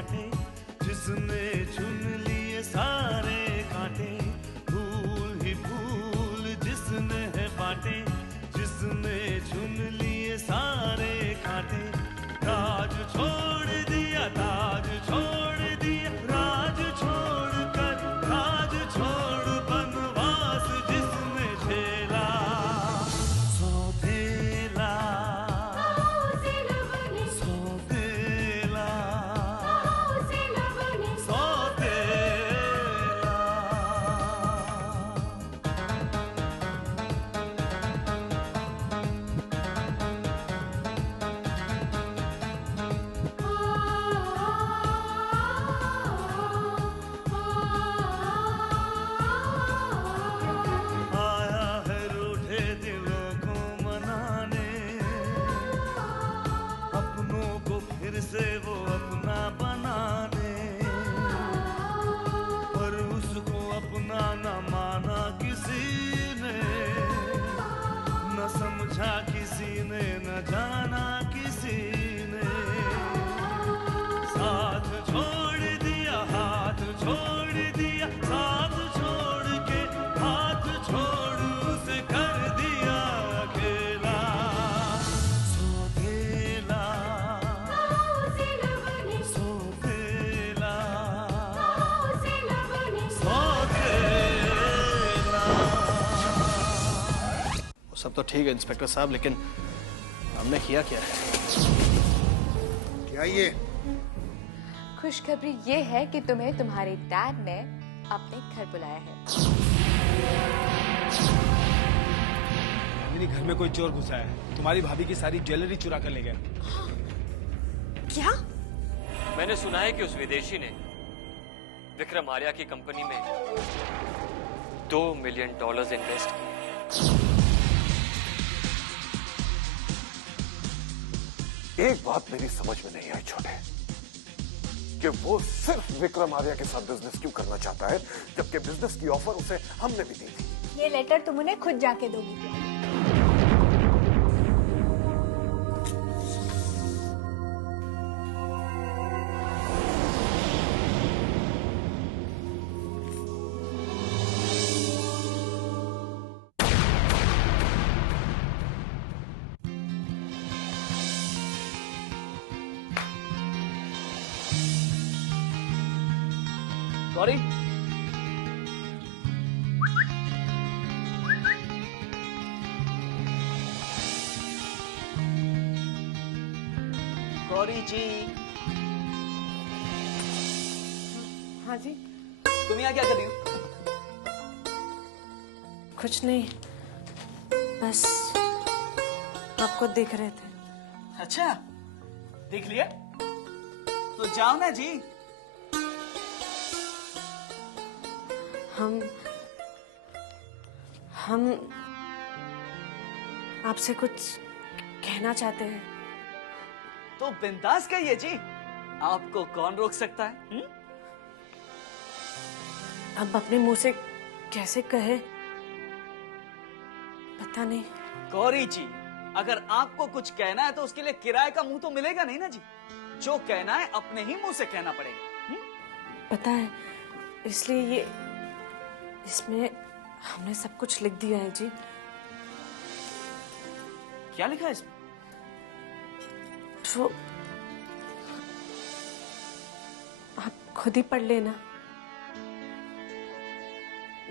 बांटे, जिसने चुन लिए सारे कांटे। फूल ही फूल जिसने है बांटे, जिसने चुन लिए सारे कांटे। राज छोड़ दिया, ताज छोड़ दिया, राज छोड़ कर राज छोड़ बनवास जिसने झेला। सौतेला सौतेला सौतेला। आया है रूठे दिलों को मनाने, अपनों को फिर से वो अपना बनाने। पर उसको अपना न माना किसी ने, न समझा किसी ने, न जाना किसी ने। साथ छोड़ दिया, हाथ छोड़ दिया, साथ छोड़ के हाथ छोड़ उसे कर दिया अकेला। सौतेला सौतेला सौतेला। वो सब तो ठीक है इंस्पेक्टर साहब, लेकिन हमने किया क्या है? क्या ये? खुशखबरी ये है कि तुम्हें तुम्हारे डैड ने अपने घर बुलाया है। मेरे घर में कोई चोर घुसा है, तुम्हारी भाभी की सारी ज्वेलरी चुरा कर ले गया। क्या? मैंने सुना है कि उस विदेशी ने विक्रम आर्या की कंपनी में $2 मिलियन इन्वेस्ट किए। एक बात मेरी समझ में नहीं आई छोटे, कि वो सिर्फ विक्रम आर्या के साथ बिजनेस क्यों करना चाहता है, जबकि बिजनेस की ऑफर उसे हमने भी दी थी। ये लेटर तुम उन्हें खुद जाके दोगी क्या? गौरी, गौरी जी, हाँ जी। तुम यहाँ क्या कर रही हो? कुछ नहीं, बस आपको देख रहे थे। अच्छा, देख लिया तो जाओ ना जी। हम आपसे कुछ कहना चाहते हैं। तो बिंदास कहिए जी, आपको कौन रोक सकता है? अब अपने मुंह से कैसे कहे, पता नहीं। गौरी जी, अगर आपको कुछ कहना है तो उसके लिए किराए का मुंह तो मिलेगा नहीं ना जी। जो कहना है अपने ही मुंह से कहना पड़ेगा। पता है, इसलिए ये इसमें हमने सब कुछ लिख दिया है जी। क्या लिखा है इसमें? तो आप खुद ही पढ़ लेना।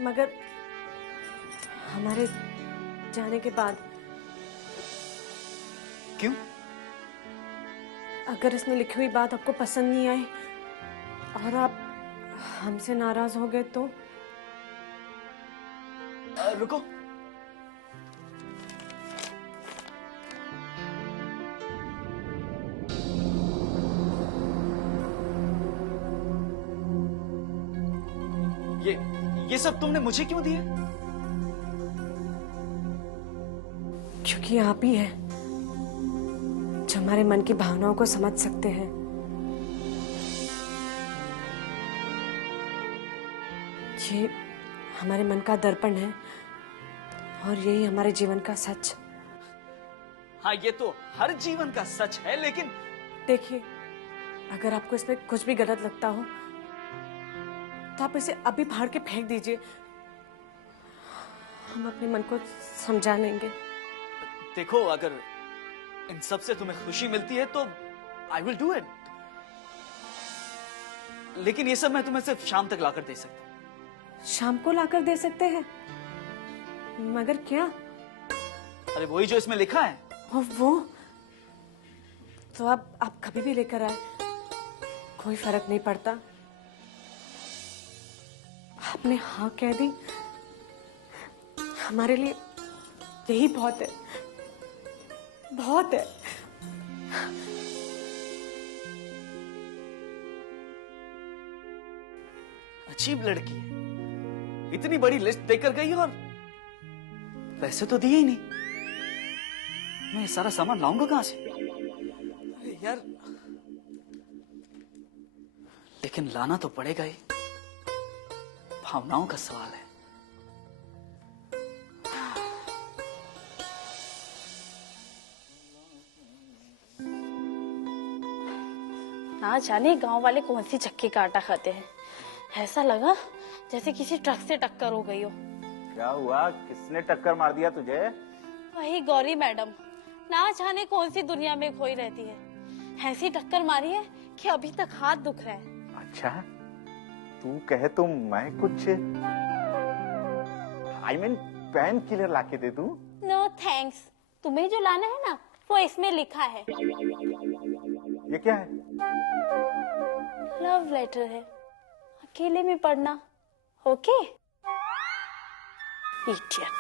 मगर हमारे जाने के बाद। क्यों? अगर इसमें लिखी हुई बात आपको पसंद नहीं आई और आप हमसे नाराज हो गए तो? रुको, ये सब तुमने मुझे क्यों दिया? क्योंकि आप ही हैं जो हमारे मन की भावनाओं को समझ सकते हैं। ये हमारे मन का दर्पण है और यही हमारे जीवन का सच। हाँ, ये तो हर जीवन का सच है, लेकिन देखिए, अगर आपको इसमें कुछ भी गलत लगता हो तो आप इसे अभी फाड़ के फेंक दीजिए। हम अपने मन को समझा लेंगे। देखो, अगर इन सब से तुम्हें खुशी मिलती है तो आई विल डू इट, लेकिन ये सब मैं तुम्हें सिर्फ शाम तक लाकर दे सकता हूं। शाम को लाकर दे सकते हैं? मगर क्या? अरे वही जो इसमें लिखा है। वो तो आप कभी भी लेकर आए, कोई फर्क नहीं पड़ता। आपने हाँ कह दी, हमारे लिए यही बहुत है, बहुत है। अजीब लड़की है, इतनी बड़ी लिस्ट देकर गई और पैसे तो दिए ही नहीं। मैं ये सारा सामान लाऊंगा कहां से? अरे यार, लेकिन लाना तो पड़ेगा ही, भावनाओं का सवाल है। ना जाने गांव वाले कौन सी चक्की का आटा खाते हैं, ऐसा लगा जैसे किसी ट्रक से टक्कर हो गई हो। क्या हुआ? किसने टक्कर मार दिया तुझे? वही गौरी मैडम, ना जाने कौन सी दुनिया में खोई रहती है, ऐसी टक्कर मारी है कि अभी तक हाथ दुख रहा है। अच्छा, तू कहे तो मैं कुछ पेन किलर लाके दे दूं? नो थैंक्स, तुम्हें जो लाना है ना वो इसमें लिखा है। ये क्या है? लव लेटर है, अकेले में पढ़ना। ओके? इडियट।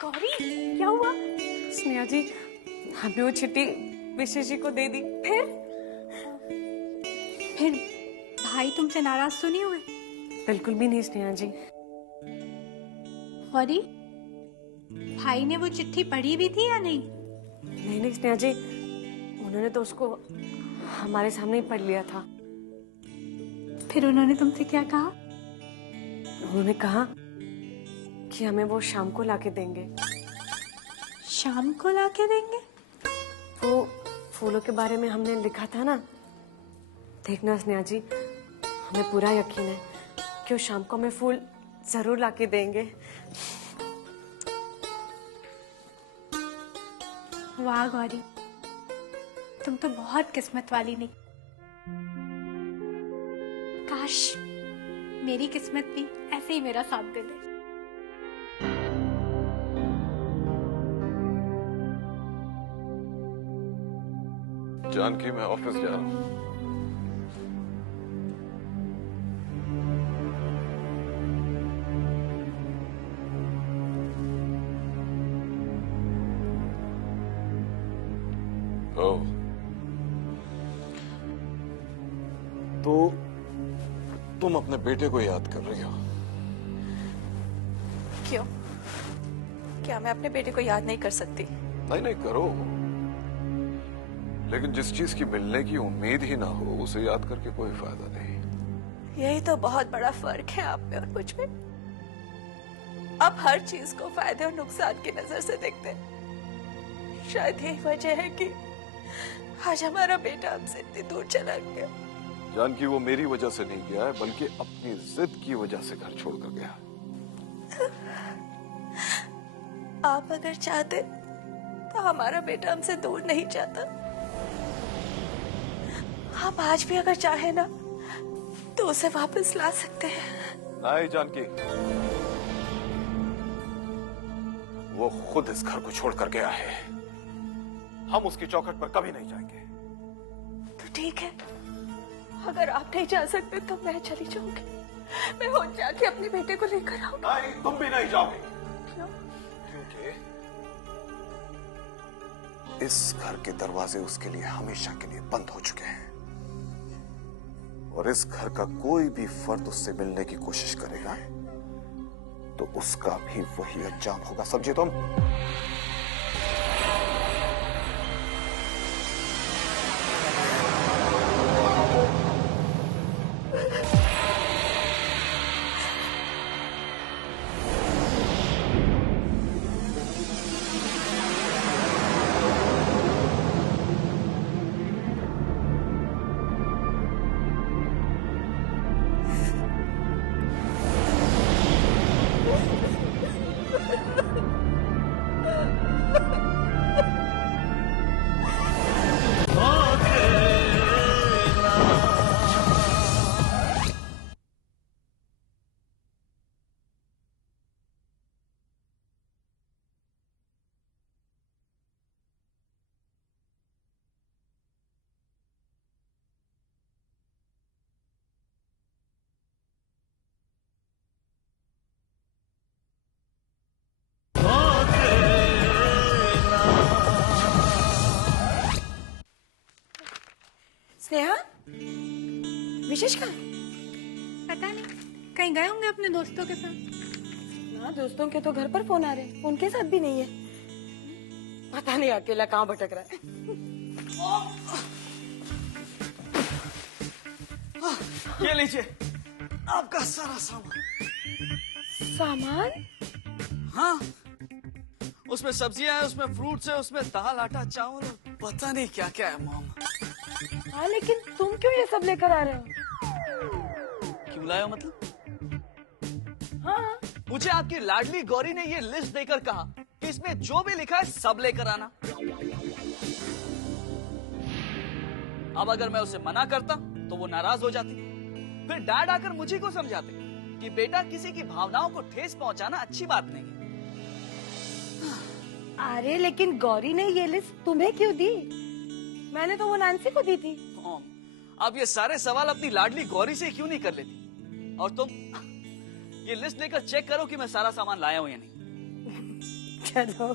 गौरी, क्या हुआ? स्नेहा जी, हमने वो चिट्ठी विशेष जी को दे दी। फिर भाई तुमसे नाराज तो नहीं हुए? बिल्कुल भी नहीं स्नेहा जी। गौरी, भाई ने वो चिट्ठी पढ़ी भी थी या नहीं? नहीं स्नेहा जी, उन्होंने तो उसको हमारे सामने ही पढ़ लिया था। फिर उन्होंने तुमसे क्या कहा? उन्होंने कहा कि हमें वो शाम को लाके देंगे। शाम को लाके देंगे? वो फूलों के बारे में हमने लिखा था ना। देखना स्नेहा जी, हमें पूरा यकीन है कि वो शाम को हमें फूल जरूर लाके देंगे। वाह गौरी, तुम तो बहुत किस्मत वाली नहीं। काश मेरी किस्मत भी ऐसे ही मेरा साथ दे दे। जानकी, मैं ऑफिस जा रहा हूं। तो तुम अपने बेटे को याद कर रही हो? क्यों? क्या मैं अपने बेटे को याद नहीं कर सकती? नहीं नहीं, करो, लेकिन जिस चीज की मिलने की उम्मीद ही ना हो उसे याद करके कोई फायदा नहीं। यही तो बहुत बड़ा फर्क है आप में और मुझ में। आप हर चीज को फायदे और नुकसान की नजर से देखते हैं। शायद यही वजह है कि आज हमारा बेटा हमसे इतनी दूर चला गया। जानकी, वो मेरी वजह से नहीं गया है, बल्कि अपनी जिद की वजह से घर छोड़कर गया। आप अगर चाहते तो हमारा बेटा हमसे दूर नहीं जाता। आप आज भी अगर चाहे ना तो उसे वापस ला सकते हैं। नहीं जानकी, वो खुद इस घर को छोड़कर गया है। हम उसकी चौखट पर कभी नहीं जाएंगे। तो ठीक है, अगर आप नहीं जा सकते तो मैं चली जाऊंगी। मैं हो जाके अपने बेटे को लेकर आऊंगी। नहीं, तुम भी नहीं जाओगे। क्यों? क्योंकि इस घर के दरवाजे उसके लिए हमेशा के लिए बंद हो चुके हैं और इस घर का कोई भी फर्द उससे मिलने की कोशिश करेगा तो उसका भी वही अंजाम होगा। समझे तुम? स्नेहा, विशेष कहाँ? पता नहीं, कहीं गए होंगे अपने दोस्तों के साथ। ना, दोस्तों के तो घर पर फोन आ रहे हैं, उनके साथ भी नहीं है। पता नहीं अकेला कहाँ भटक रहा है। ये लीजिए आपका सारा सामान। सामान? हाँ, उसमें सब्जियां हैं, उसमें फ्रूट्स है, उसमें दाल, आटा, चावल, पता नहीं क्या क्या है मॉम। हाँ, लेकिन तुम क्यों ये सब लेकर आ रहे हो? क्यों लाए हो मतलब? हाँ, मुझे आपकी लाडली गौरी ने ये लिस्ट देकर कहा कि इसमें जो भी लिखा है सब लेकर आना। अब अगर मैं उसे मना करता तो वो नाराज हो जाती, फिर डैड आकर मुझे को समझाते कि बेटा किसी की भावनाओं को ठेस पहुंचाना अच्छी बात नहीं है। अरे लेकिन गौरी ने ये लिस्ट तुम्हें क्यों दी? मैंने तो वो नैन्सी को दी थी। अब ये सारे सवाल अपनी लाडली गौरी से क्यों नहीं कर लेती? और तुम ये लिस्ट लेकर चेक करो कि मैं सारा सामान लाया हूं या नहीं। चलो,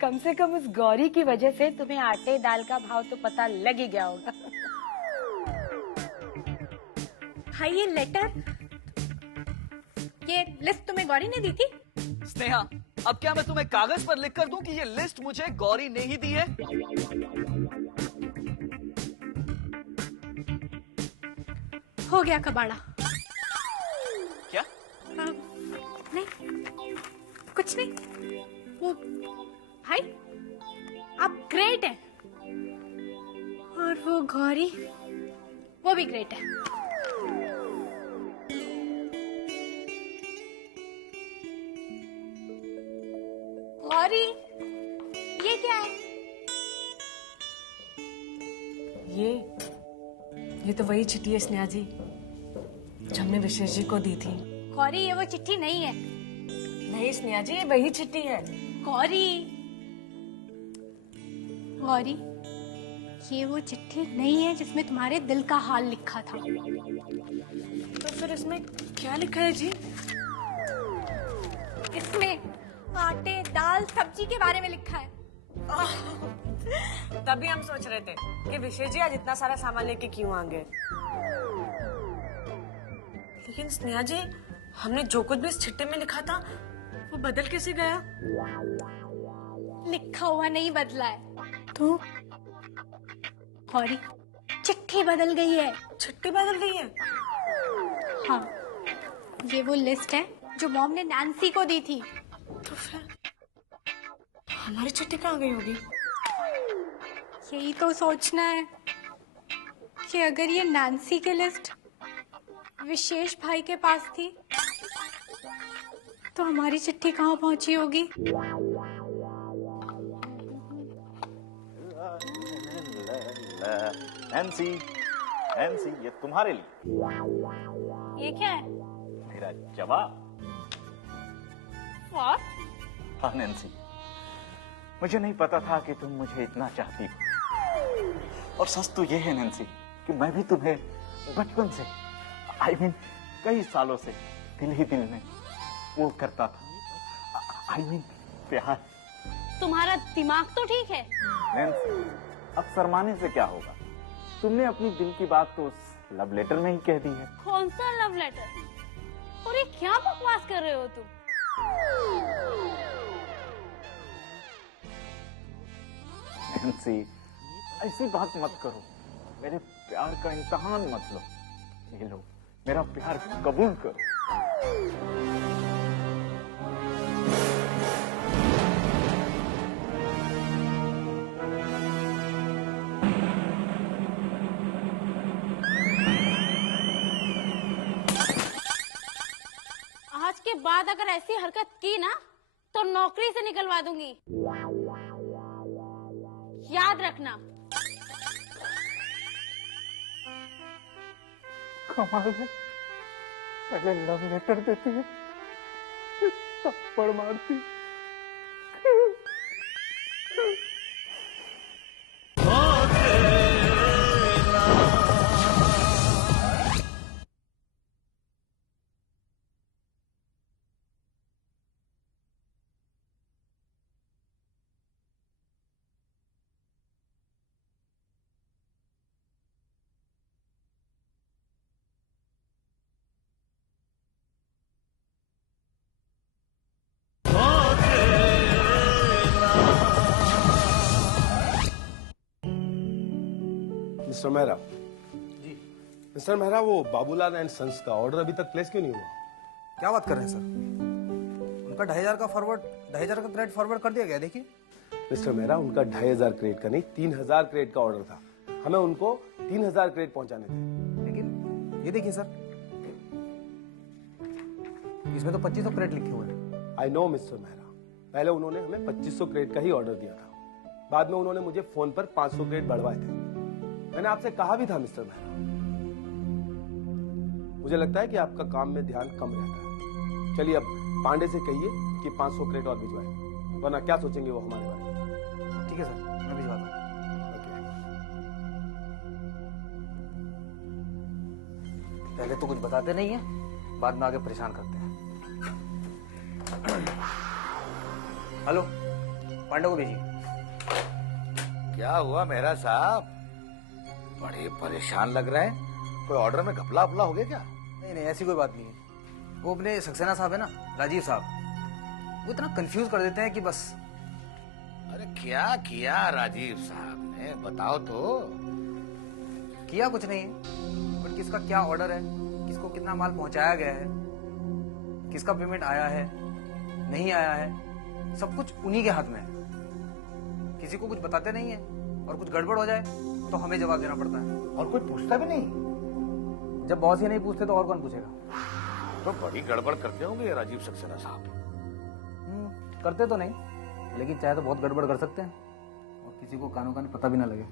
कम से कम उस गौरी की वजह से तुम्हें आटे दाल का भाव तो पता लग ही गया होगा। भाई ये लेटर, ये लिस्ट तुम्हें गौरी ने दी थी? स्नेहा, अब क्या मैं तुम्हें कागज पर लिख कर दूं कि ये लिस्ट मुझे गौरी ने ही दी है? हो गया कबाड़ा। क्या? नहीं, कुछ नहीं। वो भाई, आप ग्रेट हैं और वो गौरी, वो भी ग्रेट है। गौरी, ये क्या है? ये तो वही चिट्ठी है स्नेहा जी, जो हमने विशेष जी को दी थी। गौरी, ये वो चिट्ठी नहीं है। नहीं स्नेहा जी, ये वही चिट्ठी है। गौरी, गौरी, ये वो चिट्ठी नहीं है जिसमें तुम्हारे दिल का हाल लिखा था। तो फिर इसमें क्या लिखा है जी? इसमें आटे, दाल, सब्जी के बारे में लिखा है। तभी हम सोच रहे थे कि विशेष जी आज इतना सारा सामान लेके क्यों आ गए। लेकिन स्नेहा जी, हमने जो कुछ भी इस चिट्ठी में लिखा था वो बदल कैसे गया? लिखा हुआ नहीं बदला है। तो गौरी, चिट्ठी बदल गई है। चिट्ठी बदल गई है? हाँ, ये वो लिस्ट है जो मॉम ने नैन्सी को दी थी। तो फिर हमारी चिट्ठी कहाँ गई होगी? यही तो सोचना है कि अगर ये नैन्सी की लिस्ट विशेष भाई के पास थी तो हमारी चिट्ठी कहाँ पहुंची होगी? नैन्सी, नैन्सी, ये तुम्हारे लिए। ये क्या है? मेरा जवाब। What? हाँ नैन्सी, मुझे नहीं पता था कि तुम मुझे इतना चाहती हो। और सच तो ये है नैन्सी कि मैं भी तुम्हें बचपन से, I mean, कई सालों से दिल ही दिल में वो करता था। I mean, प्यार। तुम्हारा दिमाग तो ठीक है। नैन्सी, अब शर्माने से क्या होगा? तुमने अपनी दिल की बात तो उस लव लेटर में ही कह दी है। कौन सा लव लेटर? और ये क्या बकवास कर रहे हो तुम? नैन्सी, ऐसी बात मत करो। मेरे प्यार का इम्तिहान मत लो। ये लो, मेरा प्यार कबूल करो। आज के बाद अगर ऐसी हरकत की ना तो नौकरी से निकलवा दूंगी, याद रखना। कमाल है, पहले लव लेटर देती है, फिर थप्पड़ मारती। मिस्टर मेहरा जी। मिस्टर मेहरा, वो बाबूलाल एंड सन्स का ऑर्डर अभी तक प्लेस क्यों नहीं हुआ? क्या बात कर रहे हैं सर? उनका 2,500 का फॉरवर्ड, 2,500 का क्रेडिट फॉरवर्ड कर दिया गया। देखिए मिस्टर मेहरा, उनका 2,500 क्रेडिट का नहीं, 3,000 क्रेडिट का ऑर्डर था। हमें उनको 3,000 क्रेडिट पहुंचाने थे। लेकिन ये देखिए सर, इसमें तो 2,500 क्रेडिट लिखे हुए हैं। आई नो मिस्टर मेहरा, पहले उन्होंने हमें 2,500 क्रेडिट का ही ऑर्डर दिया था। बाद में उन्होंने मुझे फोन पर 500 क्रेडिट बढ़वाए थे। मैंने आपसे कहा भी था मिस्टर मेहरा, मुझे लगता है कि आपका काम में ध्यान कम रहता है। चलिए अब पांडे से कहिए कि 500 क्रेडिट और भिजवाए, वरना क्या सोचेंगे वो हमारे बारे में। ठीक है सर, मैं भिजवाता हूँ। पहले तो कुछ बताते नहीं है, बाद में आगे परेशान करते हैं। हेलो, पांडे को भेजिए। क्या हुआ मेहरा साहब, बड़े परेशान लग रहे हैं? कोई ऑर्डर में घपला वपला हो गया क्या? नहीं नहीं, ऐसी कोई बात नहीं है। वो अपने सक्सेना साहब है ना, राजीव साहब, वो इतना कंफ्यूज कर देते हैं कि बस। अरे क्या किया राजीव साहब ने, बताओ तो। किया कुछ नहीं है, बट किसका क्या ऑर्डर है, किसको कितना माल पहुंचाया गया है, किसका पेमेंट आया है नहीं आया है, सब कुछ उन्हीं के हाथ में है। किसी को कुछ बताते नहीं है, और कुछ गड़बड़ हो जाए तो हमें जवाब देना पड़ता है। और कोई पूछता भी नहीं? जब बॉस ही नहीं पूछते तो और कौन पूछेगा? तो बड़ी गड़बड़ करते होंगे ये राजीव सक्सेना साहब। करते तो नहीं, लेकिन चाहे तो बहुत गड़बड़ कर सकते हैं, और किसी को कानों कान पता भी ना लगे।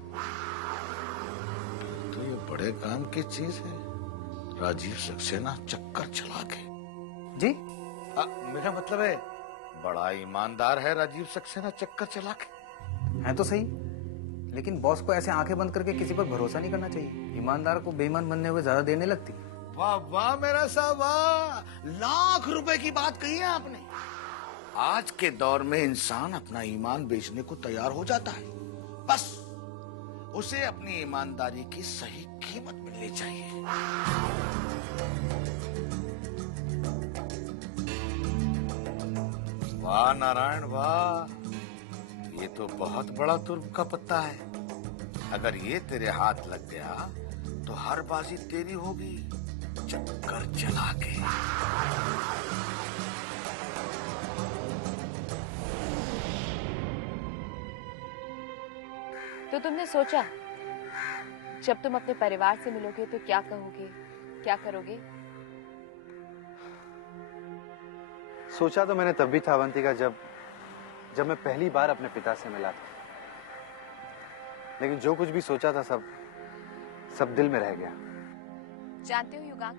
तो ये बड़े काम की चीज है, राजीव सक्सेना चक्कर चला के। जी मेरा मतलब है बड़ा ईमानदार है राजीव सक्सेना, चक्कर चला के। है तो सही, लेकिन बॉस को ऐसे आंखें बंद करके किसी पर भरोसा नहीं करना चाहिए। ईमानदार को बेईमान बनने हुए ज्यादा देर नहीं लगती। वाह वाह मेरा साहब वाह, लाख रुपए की बात कही है आपने। आज के दौर में इंसान अपना ईमान बेचने को तैयार हो जाता है, बस उसे अपनी ईमानदारी की सही कीमत मिलनी चाहिए। वाह नारायण वाह, ये तो बहुत बड़ा तुर्क का पत्ता है। अगर ये तेरे हाथ लग गया तो हर बाजी तेरी होगी, चक्कर चला के। तो तुमने सोचा जब तुम अपने परिवार से मिलोगे तो क्या कहोगे, क्या करोगे? सोचा तो मैंने तब भी था अवंतिका, जब मैं पहली बार अपने पिता से मिला था। लेकिन जो कुछ भी सोचा था सब दिल में रह गया। जानते हो युगांक,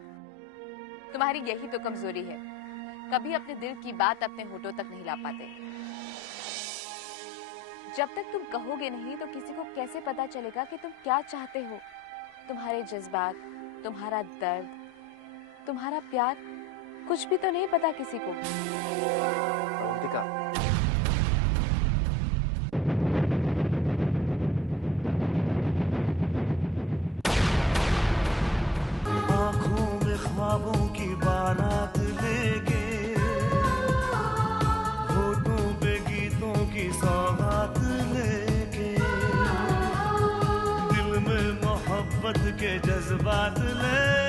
तुम्हारी यही तो कमजोरी है, कभी अपने दिल की बात अपने होठों तक नहीं ला पाते। जब तक तुम कहोगे नहीं तो किसी को कैसे पता चलेगा कि तुम क्या चाहते हो? तुम्हारे जज्बात, तुम्हारा दर्द, तुम्हारा प्यार, कुछ भी तो नहीं पता किसी को। अवंतिका, आँखों में ख्वाबों की बारात लेके, होठों पे गीतों की सौगात लेके, दिल में मोहब्बत के जज्बात ले